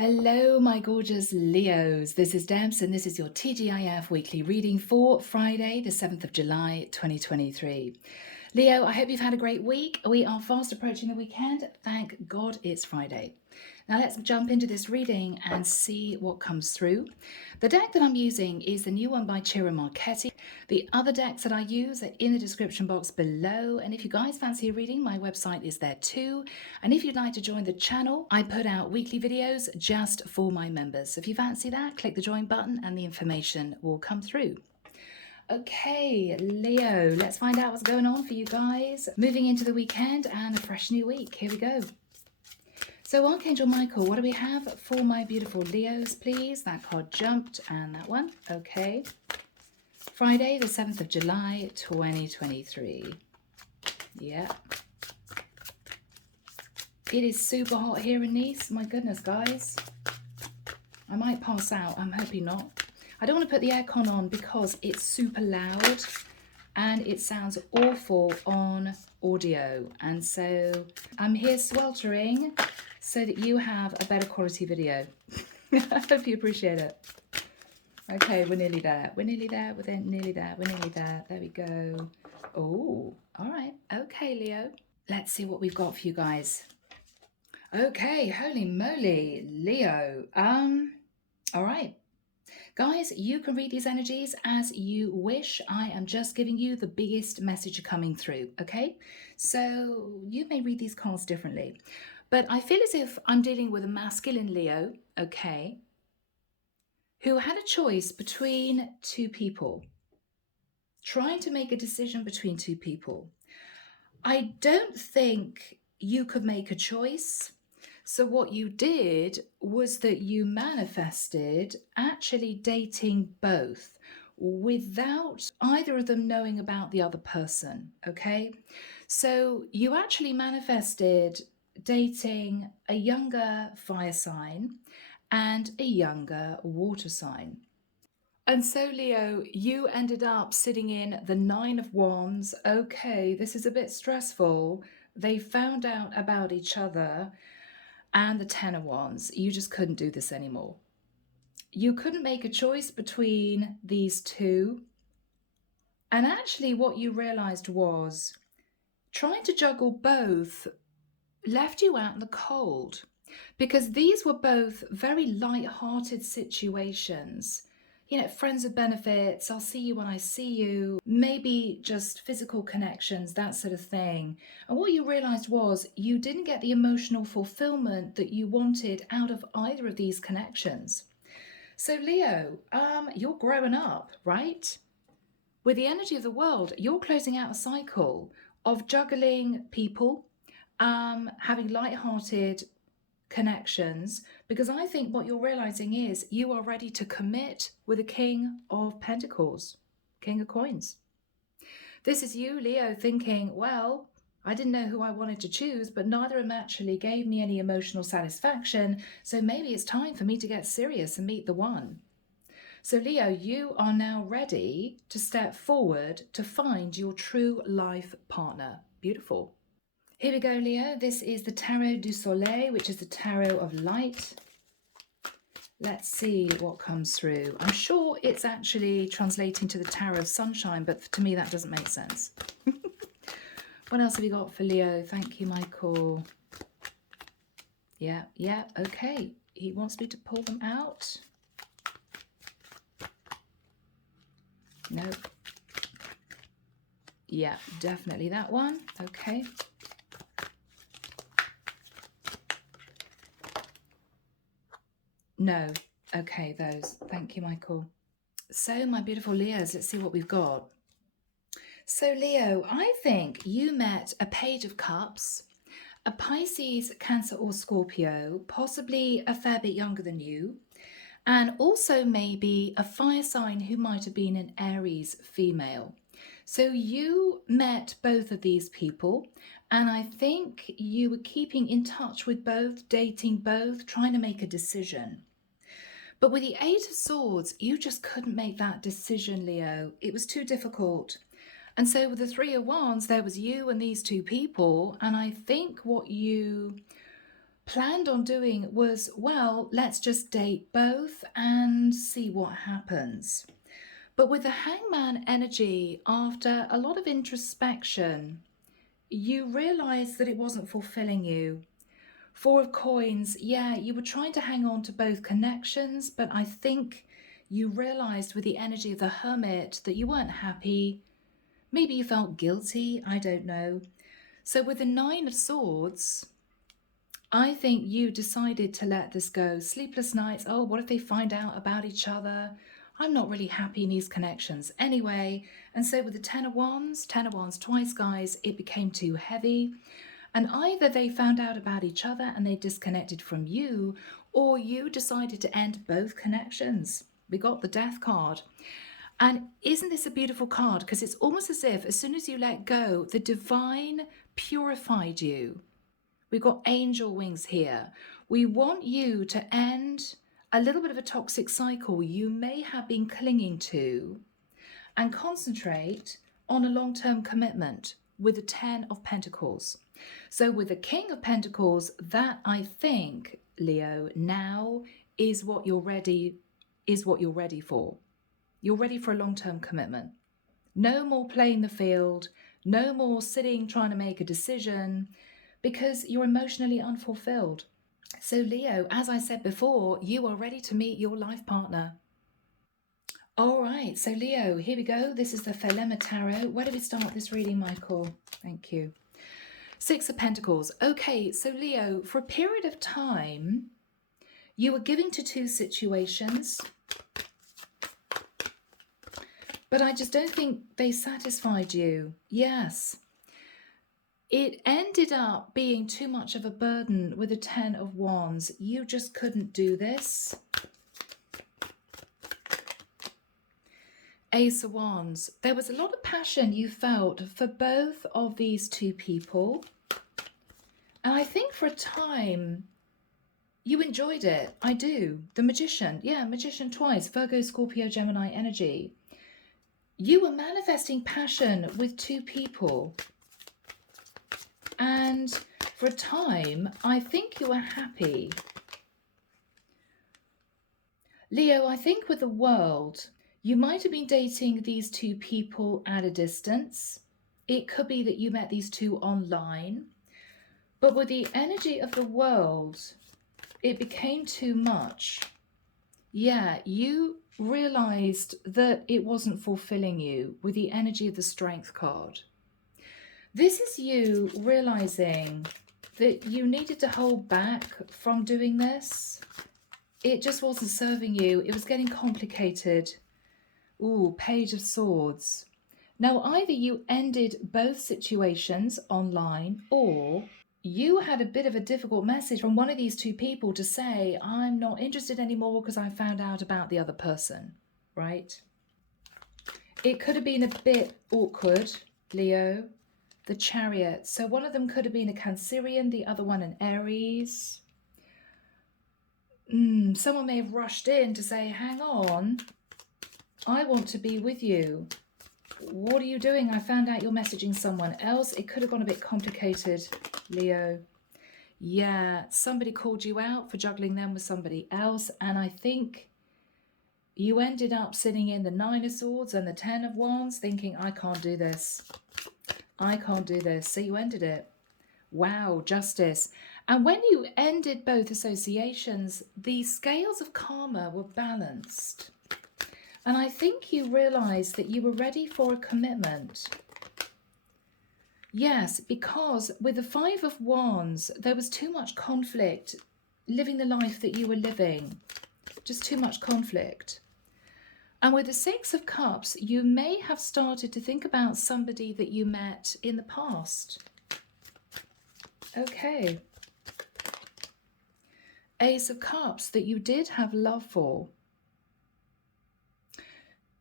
Hello, my gorgeous Leos. This is Debs, and this is your TGIF weekly reading for Friday, the 7th of July, 2023. Leo, I hope you've had a great week. We are fast approaching the weekend. Thank God it's Friday. Now let's jump into this reading and see what comes through. The deck that I'm using is the new one by Ciro Marchetti. The other decks that I use are in the description box below, and if you guys fancy a reading, my website is there too. And if you'd like to join the channel, I put out weekly videos just for my members. So if you fancy that, click the join button and the information will come through. Okay, Leo, let's find out what's going on for you guys. Moving into the weekend and a fresh new week. Here we go. So Archangel Michael, what do we have for my beautiful Leos, please? That card jumped and that one. Okay. Friday, the 7th of July, 2023. Yeah. It is super hot here in Nice. My goodness, guys. I might pass out. I'm hoping not. I don't want to put the aircon on because it's super loud and it sounds awful on audio. And so I'm here sweltering so that you have a better quality video. I hope you appreciate it. Okay, we're nearly there. We're nearly there. We're nearly there. We're nearly there. There we go. Oh, all right. Okay, Leo. Let's see what we've got for you guys. Okay, holy moly, Leo. All right. Guys, you can read these energies as you wish. I am just giving you the biggest message coming through, okay? So you may read these cards differently, but I feel as if I'm dealing with a masculine Leo, okay, who had a choice between two people, trying to make a decision between two people. I don't think you could make a choice. So what you did was that you manifested actually dating both without either of them knowing about the other person, okay? So you actually manifested dating a younger fire sign and a younger water sign. And so, Leo, you ended up sitting in the 9 of Wands. Okay, this is a bit stressful. They found out about each other. And the 10 of Wands. You just couldn't do this anymore. You couldn't make a choice between these two. And actually what you realized was trying to juggle both left you out in the cold, because these were both very light-hearted situations. You know, friends with benefits, I'll see you when I see you, maybe just physical connections, that sort of thing. And what you realized was you didn't get the emotional fulfillment that you wanted out of either of these connections. So Leo, you're growing up, right? With the energy of the world, you're closing out a cycle of juggling people, having light-hearted connections, because I think what you're realizing is you are ready to commit with a King of Pentacles, King of Coins. This is you, Leo, thinking, well, I didn't know who I wanted to choose, but neither of them actually gave me any emotional satisfaction, so maybe it's time for me to get serious and meet the one. So Leo, you are now ready to step forward to find your true life partner. Beautiful. Here we go, Leo. This is the Tarot du Soleil, which is the Tarot of Light. Let's see what comes through. I'm sure it's actually translating to the Tarot of Sunshine, but to me that doesn't make sense. What else have we got for Leo? Thank you, Michael. Yeah, okay. He wants me to pull them out. Nope. Yeah, definitely that one. Okay. No. Okay, those. Thank you, Michael. So, my beautiful Leos, let's see what we've got. So, Leo, I think you met a Page of Cups, a Pisces, Cancer, or Scorpio, possibly a fair bit younger than you, and also maybe a fire sign who might have been an Aries female. So you met both of these people, and I think you were keeping in touch with both, dating both, trying to make a decision. But with the Eight of Swords, you just couldn't make that decision, Leo. It was too difficult. And so with the Three of Wands, there was you and these two people, and I think what you planned on doing was, well, let's just date both and see what happens. But with the hangman energy, after a lot of introspection, you realized that it wasn't fulfilling you. Four of coins, yeah, you were trying to hang on to both connections, but I think you realized with the energy of the hermit that you weren't happy. Maybe you felt guilty, I don't know. So with the 9 of swords, I think you decided to let this go. Sleepless nights, oh, what if they find out about each other? I'm not really happy in these connections anyway. And so with the 10 of wands twice, guys, it became too heavy. And either they found out about each other and they disconnected from you, or you decided to end both connections. We got the death card. And isn't this a beautiful card? Because it's almost as if as soon as you let go, the divine purified you. We've got angel wings here. We want you to end a little bit of a toxic cycle you may have been clinging to and concentrate on a long-term commitment with the 10 of Pentacles. So with the King of Pentacles, that I think, Leo, now is what you're ready for. You're ready for a long-term commitment. No more playing the field, no more sitting trying to make a decision because you're emotionally unfulfilled. So Leo, as I said before, you are ready to meet your life partner. All right, so Leo, here we go. This is the Thelema Tarot. Where do we start this reading, Michael? Thank you. 6 of Pentacles. Okay, so Leo, for a period of time, you were giving to 2 situations, but I just don't think they satisfied you. Yes. It ended up being too much of a burden with the 10 of Wands. You just couldn't do this. Ace of Wands. There was a lot of passion you felt for both of these 2 people. And I think for a time, you enjoyed it. I do. The Magician. Yeah, Magician twice. Virgo, Scorpio, Gemini energy. You were manifesting passion with 2 people. And for a time, I think you were happy. Leo, I think with the world, you might have been dating these 2 people at a distance. It could be that you met these 2 online. But with the energy of the world, it became too much. Yeah, you realized that it wasn't fulfilling you with the energy of the Strength card. This is you realizing that you needed to hold back from doing this. It just wasn't serving you. It was getting complicated. Ooh, Page of Swords. Now, either you ended both situations online, or you had a bit of a difficult message from one of these 2 people to say, I'm not interested anymore because I found out about the other person, right? It could have been a bit awkward, Leo. The Chariot. So one of them could have been a Cancerian, the other one an Aries. Someone may have rushed in to say, hang on, I want to be with you. What are you doing? I found out you're messaging someone else. It could have gone a bit complicated, Leo. Yeah, somebody called you out for juggling them with somebody else. And I think you ended up sitting in the 9 of Swords and the 10 of Wands thinking, I can't do this. I can't do this. So you ended it. Wow, Justice. And when you ended both associations, the scales of karma were balanced. And I think you realized that you were ready for a commitment. Yes, because with the 5 of Wands, there was too much conflict living the life that you were living. Just too much conflict. And with the 6 of Cups, you may have started to think about somebody that you met in the past. Okay. Ace of Cups, that you did have love for.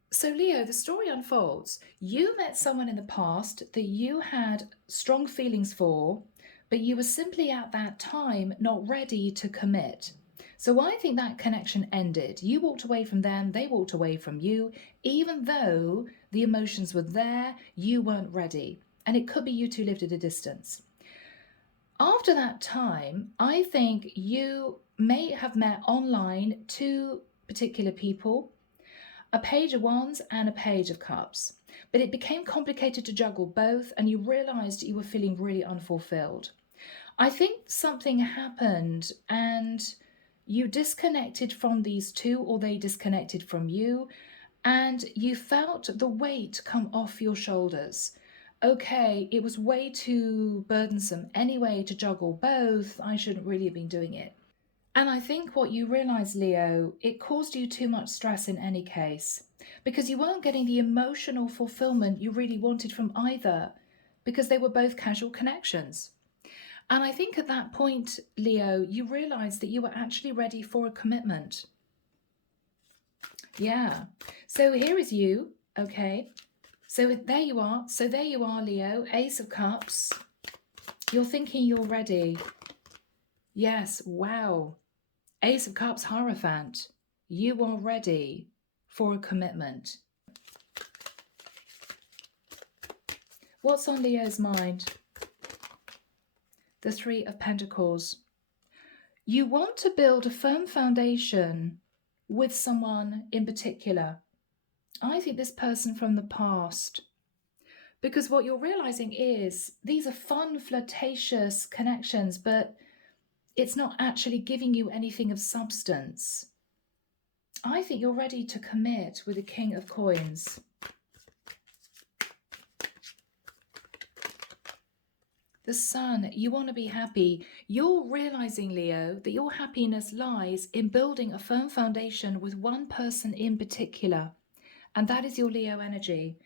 So Leo, the story unfolds. You met someone in the past that you had strong feelings for, but you were simply at that time not ready to commit. So I think that connection ended. You walked away from them, they walked away from you, even though the emotions were there, you weren't ready. And it could be you 2 lived at a distance. After that time, I think you may have met online two particular people, a Page of Wands and a Page of Cups. But it became complicated to juggle both, and you realized you were feeling really unfulfilled. I think something happened and you disconnected from these two, or they disconnected from you, and you felt the weight come off your shoulders. Okay, it was way too burdensome anyway to juggle both. I shouldn't really have been doing it. And I think what you realize, Leo, it caused you too much stress in any case, because you weren't getting the emotional fulfillment you really wanted from either, because they were both casual connections. And I think at that point, Leo, you realized that you were actually ready for a commitment. Yeah. So here is you, okay? So there you are. So there you are, Leo, Ace of Cups. You're thinking you're ready. Yes, wow. Ace of Cups, Hierophant. You are ready for a commitment. What's on Leo's mind? The Three of Pentacles. You want to build a firm foundation with someone in particular. I think this person from the past. Because what you're realizing is these are fun, flirtatious connections, but it's not actually giving you anything of substance. I think you're ready to commit with the King of Coins. The Sun, you want to be happy. You're realizing, Leo, that your happiness lies in building a firm foundation with one person in particular. And that is your Leo energy.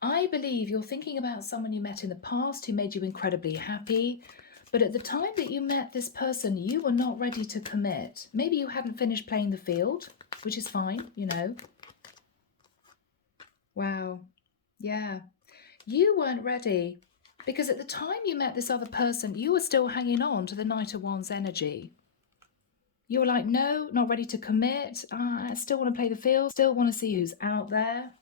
I believe you're thinking about someone you met in the past who made you incredibly happy. But at the time that you met this person, you were not ready to commit. Maybe you hadn't finished playing the field, which is fine, you know. Wow. Yeah. You weren't ready. Because at the time you met this other person, you were still hanging on to the Knight of Wands energy. You were like, no, not ready to commit. I still want to play the field, still want to see who's out there.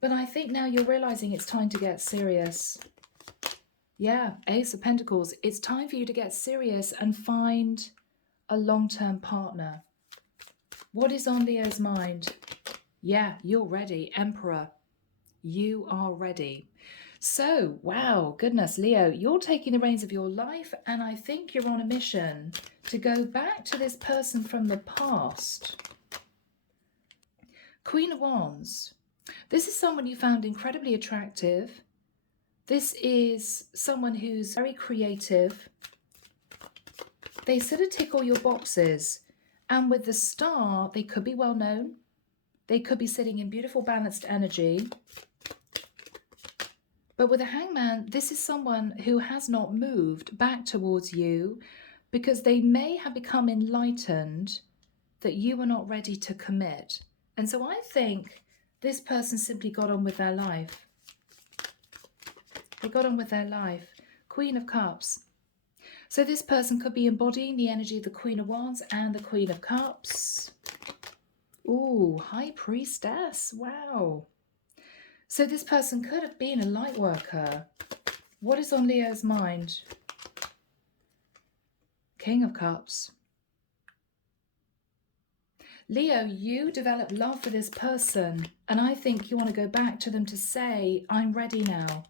But I think now you're realizing it's time to get serious. Yeah, Ace of Pentacles. It's time for you to get serious and find a long-term partner. What is on Leo's mind? Yeah, you're ready. Emperor. You are ready. So, wow, goodness, Leo, you're taking the reins of your life, and I think you're on a mission to go back to this person from the past. Queen of Wands. This is someone you found incredibly attractive. This is someone who's very creative. They sort of tick all your boxes. And with the Star, they could be well known. They could be sitting in beautiful balanced energy. But with a Hangman, this is someone who has not moved back towards you because they may have become enlightened that you were not ready to commit. And so I think this person simply got on with their life. They got on with their life. Queen of Cups. So this person could be embodying the energy of the Queen of Wands and the Queen of Cups. Ooh, High Priestess. Wow. So this person could have been a light worker. What is on Leo's mind? King of Cups. Leo, you develop love for this person, and I think you want to go back to them to say, I'm ready now.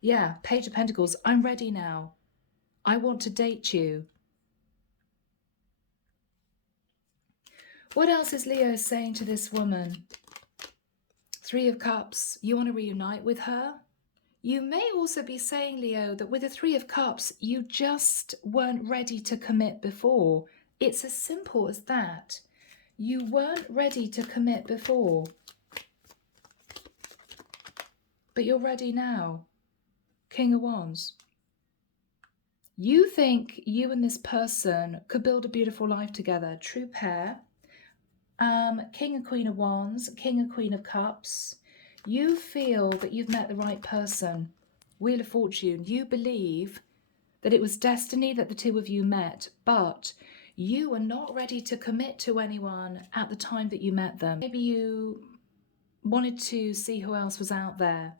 Yeah, Page of Pentacles, I'm ready now. I want to date you. What else is Leo saying to this woman? Three of Cups, you want to reunite with her? You may also be saying, Leo, that with the Three of Cups, you just weren't ready to commit before. It's as simple as that. You weren't ready to commit before. But you're ready now. King of Wands. You think you and this person could build a beautiful life together. True pair. King and Queen of Wands, King and Queen of Cups. You feel that you've met the right person. Wheel of Fortune. You believe that it was destiny that the two of you met, but you were not ready to commit to anyone at the time that you met them. Maybe you wanted to see who else was out there.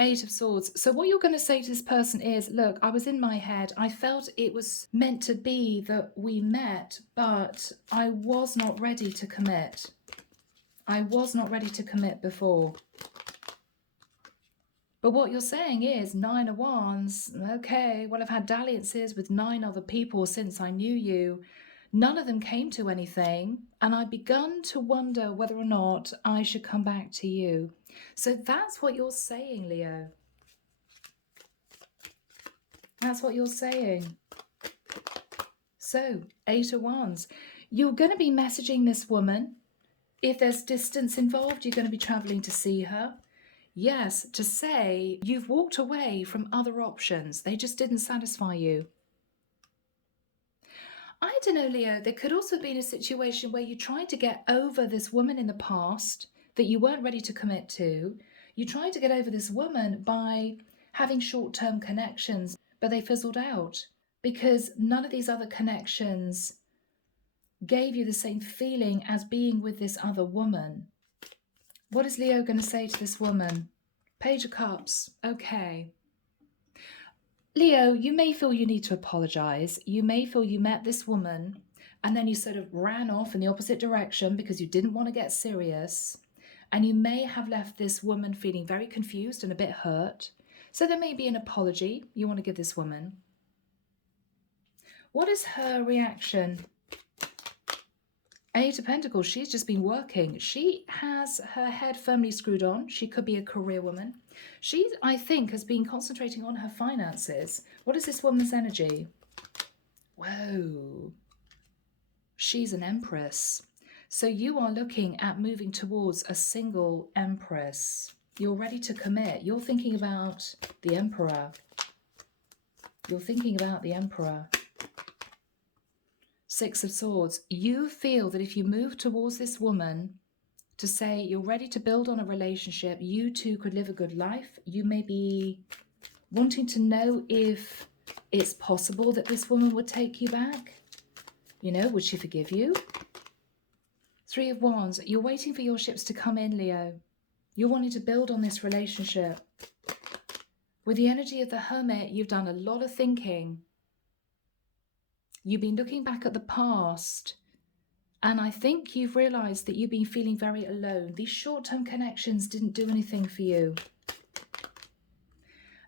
Eight of Swords. So what you're going to say to this person is, look, I was in my head. I felt it was meant to be that we met, but I was not ready to commit. I was not ready to commit before. But what you're saying is 9 of Wands. Okay, well, I've had dalliances with 9 other people since I knew you. None of them came to anything, and I've begun to wonder whether or not I should come back to you. So that's what you're saying, Leo. That's what you're saying. So, 8 of Wands. You're going to be messaging this woman. If there's distance involved, you're going to be traveling to see her. Yes, to say you've walked away from other options. They just didn't satisfy you. I don't know, Leo. There could also have been a situation where you tried to get over this woman in the past that you weren't ready to commit to. You tried to get over this woman by having short-term connections, but they fizzled out because none of these other connections gave you the same feeling as being with this other woman. What is Leo going to say to this woman? Page of Cups. Okay. Leo, you may feel you need to apologize. You may feel you met this woman and then you sort of ran off in the opposite direction because you didn't want to get serious. And you may have left this woman feeling very confused and a bit hurt. So there may be an apology you want to give this woman. What is her reaction? 8 of Pentacles. She's just been working. She has her head firmly screwed on. She could be a career woman. She, I think, has been concentrating on her finances. What is this woman's energy? Whoa. She's an Empress. So you are looking at moving towards a single Empress. You're ready to commit. You're thinking about the Emperor. You're thinking about the Emperor. 6 of Swords. You feel that if you move towards this woman to say you're ready to build on a relationship, you two could live a good life. You may be wanting to know if it's possible that this woman would take you back. You know, would she forgive you? 3 of Wands. You're waiting for your ships to come in, Leo. You're wanting to build on this relationship. With the energy of the Hermit, you've done a lot of thinking. You've been looking back at the past, and I think you've realized that you've been feeling very alone. These short-term connections didn't do anything for you.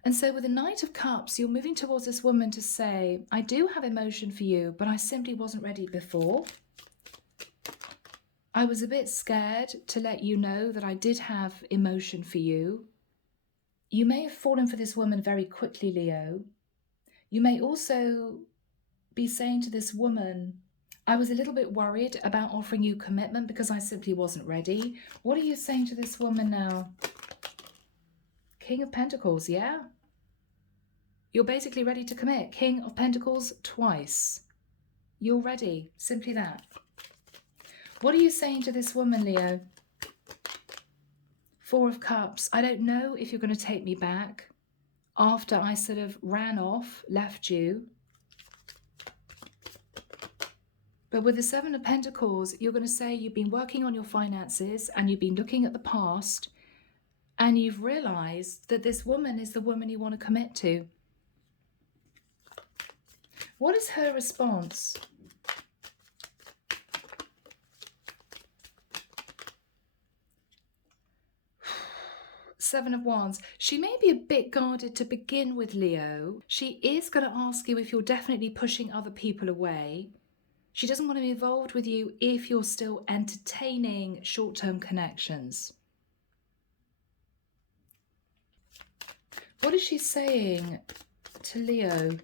And so with the Knight of Cups, you're moving towards this woman to say, I do have emotion for you, but I simply wasn't ready before. I was a bit scared to let you know that I did have emotion for you. You may have fallen for this woman very quickly, Leo. You may also be saying to this woman, I was a little bit worried about offering you commitment because I simply wasn't ready. What are you saying to this woman now? King of Pentacles, yeah? You're basically ready to commit. King of Pentacles twice. You're ready. Simply that. What are you saying to this woman, Leo? 4 of Cups. I don't know if you're going to take me back after I sort of ran off, left you. But with the 7 of Pentacles, you're going to say you've been working on your finances and you've been looking at the past and you've realized that this woman is the woman you want to commit to. What is her response? Seven of Wands. She may be a bit guarded to begin with, Leo. She is going to ask you if you're definitely pushing other people away. She doesn't want to be involved with you if you're still entertaining short-term connections. What is she saying to Leo?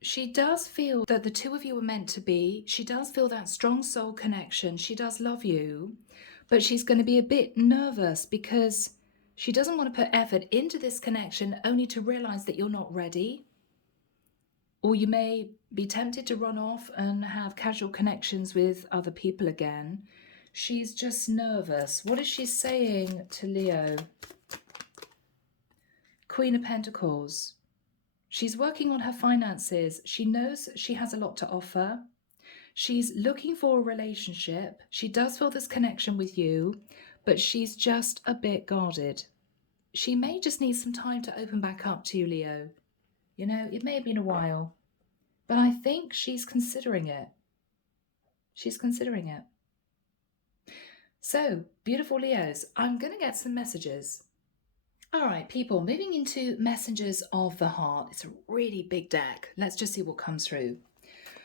She does feel that the two of you are meant to be. She does feel that strong soul connection. She does love you, but she's going to be a bit nervous because she doesn't want to put effort into this connection only to realize that you're not ready. Or you may be tempted to run off and have casual connections with other people again. She's just nervous. What is she saying to Leo? Queen of Pentacles. She's working on her finances. She knows she has a lot to offer. She's looking for a relationship. She does feel this connection with you, but she's just a bit guarded. she may just need some time to open back up to you, Leo. You know, it may have been a while, but I think she's considering it. She's considering it. So, beautiful Leos, I'm going to get some messages. All right, people, moving into Messengers of the Heart. It's a really big deck. Let's just see what comes through.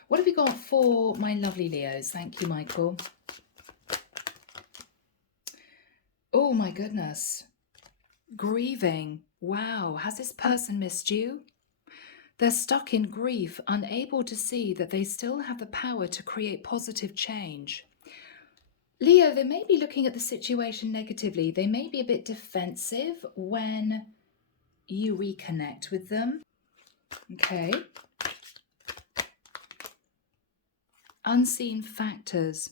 What have we got for my lovely Leos? Thank you, Michael. Oh, my goodness. Grieving. Wow, has this person missed you? They're stuck in grief, unable to see that they still have the power to create positive change. Leo, they may be looking at the situation negatively. They may be a bit defensive when you reconnect with them. Okay. Unseen factors.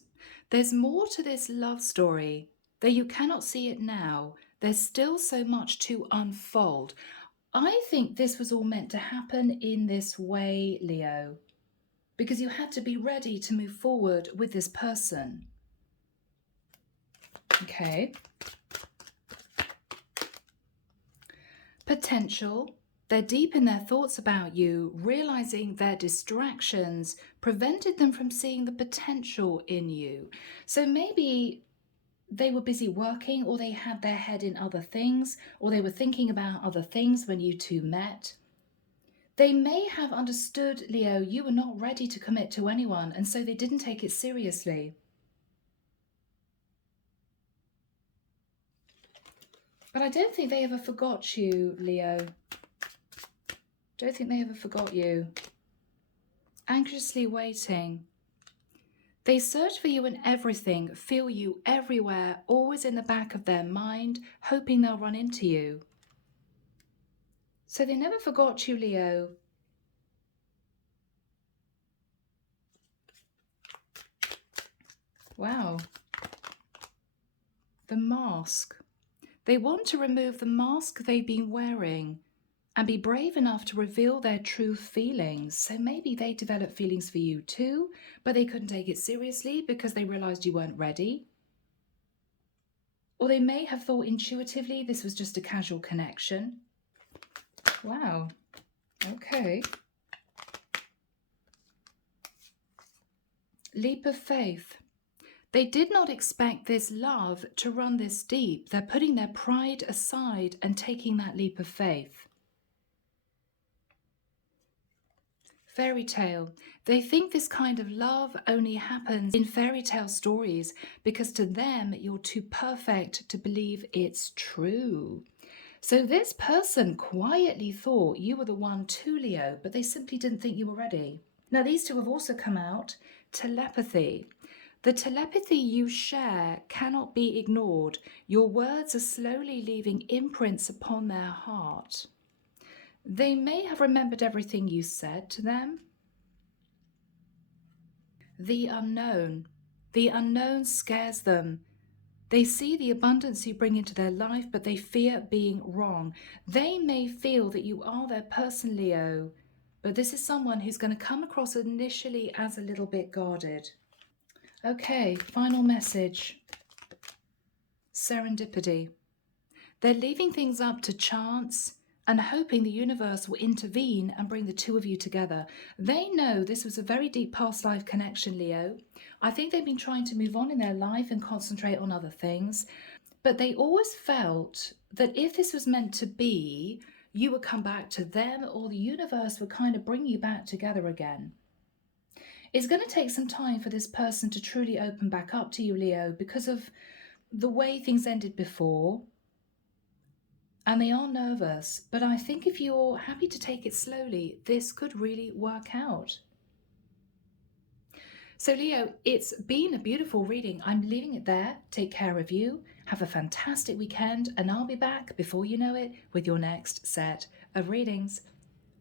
There's more to this love story, though you cannot see it now. There's still so much to unfold. I think this was all meant to happen in this way, Leo, because you had to be ready to move forward with this person. Okay. Potential. They're deep in their thoughts about you, realizing their distractions prevented them from seeing the potential in you. So maybe they were busy working, or they had their head in other things, or they were thinking about other things when you two met. They may have understood, Leo, you were not ready to commit to anyone, and so they didn't take it seriously. But I don't think they ever forgot you, Leo. Don't think they ever forgot you. Anxiously waiting. They search for you in everything, feel you everywhere, always in the back of their mind, hoping they'll run into you. So they never forgot you, Leo. Wow. The mask. They want to remove the mask they've been wearing and be brave enough to reveal their true feelings. So maybe they developed feelings for you too, but they couldn't take it seriously because they realized you weren't ready. Or they may have thought intuitively this was just a casual connection. Wow. Okay. Leap of faith. They did not expect this love to run this deep. They're putting their pride aside and taking that leap of faith. Fairy tale. They think this kind of love only happens in fairy tale stories because to them you're too perfect to believe it's true. So this person quietly thought you were the one too, Leo, but they simply didn't think you were ready. Now these two have also come out. Telepathy. The telepathy you share cannot be ignored. Your words are slowly leaving imprints upon their heart. They may have remembered everything you said to them. The unknown. The unknown scares them. They see the abundance you bring into their life, but they fear being wrong. They may feel that you are their person, Leo, but this is someone who's going to come across initially as a little bit guarded. Okay, final message. Serendipity. They're leaving things up to chance and hoping the universe will intervene and bring the two of you together. They know this was a very deep past life connection, Leo. I think they've been trying to move on in their life and concentrate on other things, but they always felt that if this was meant to be, you would come back to them, or the universe would kind of bring you back together again. It's going to take some time for this person to truly open back up to you, Leo, because of the way things ended before. And they are nervous, but I think if you're happy to take it slowly, this could really work out. So Leo, it's been a beautiful reading. I'm leaving it there. Take care of you. Have a fantastic weekend, and I'll be back before you know it with your next set of readings.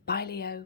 Bye, Leo.